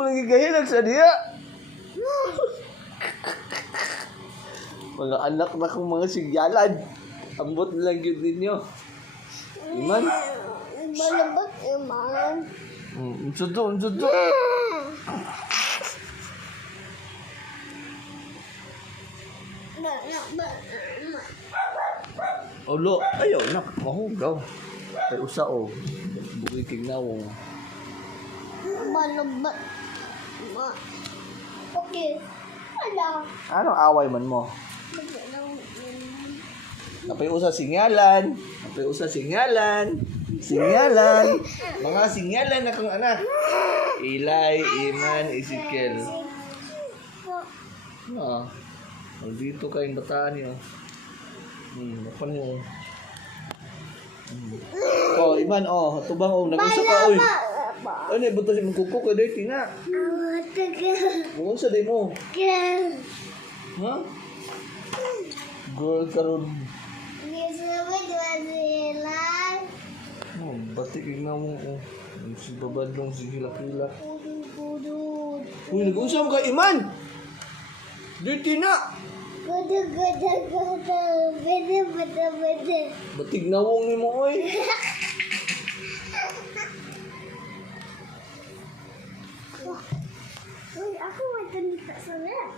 mo lagi gahilag sa diya. Mga anak na kong mga sigyalan. Ambot lang yun ninyo. Iman? Balabot, Iman. Unsudo. Olo, ayaw na. Mahugaw. Ay usa o. Buhay kignawong. Balabot. Okay. Ala. Anong away man mo? Napay usa singalan. Mga singalan na kong anak. Ilay, Iman, Ezekiel. Dito kayong bataan niyo. Napan mo. Iman, tubang nag-usa ka, oy. Ano, buto si mong kukuk, dito nga. Mung sa di mo. Ha? Girl, karon. Batik na mo. Si babadlong, si hilak-hilak. Uy, nag-usa mo ka, Iman! Dirty na! Batig nawong ni mo, oy. Uy, ako magkanita sa red.